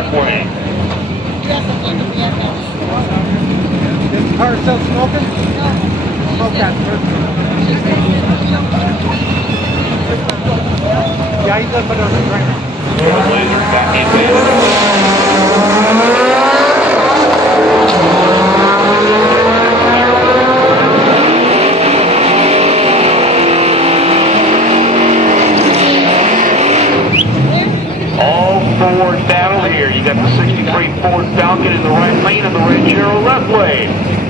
left lane. Is the car still smoking? Smoke that first. Yeah, you gotta put it on the train. Trailblazer back in there. All four down here. You got the 63 Ford Falcon in the right lane and the red Cheryl left lane.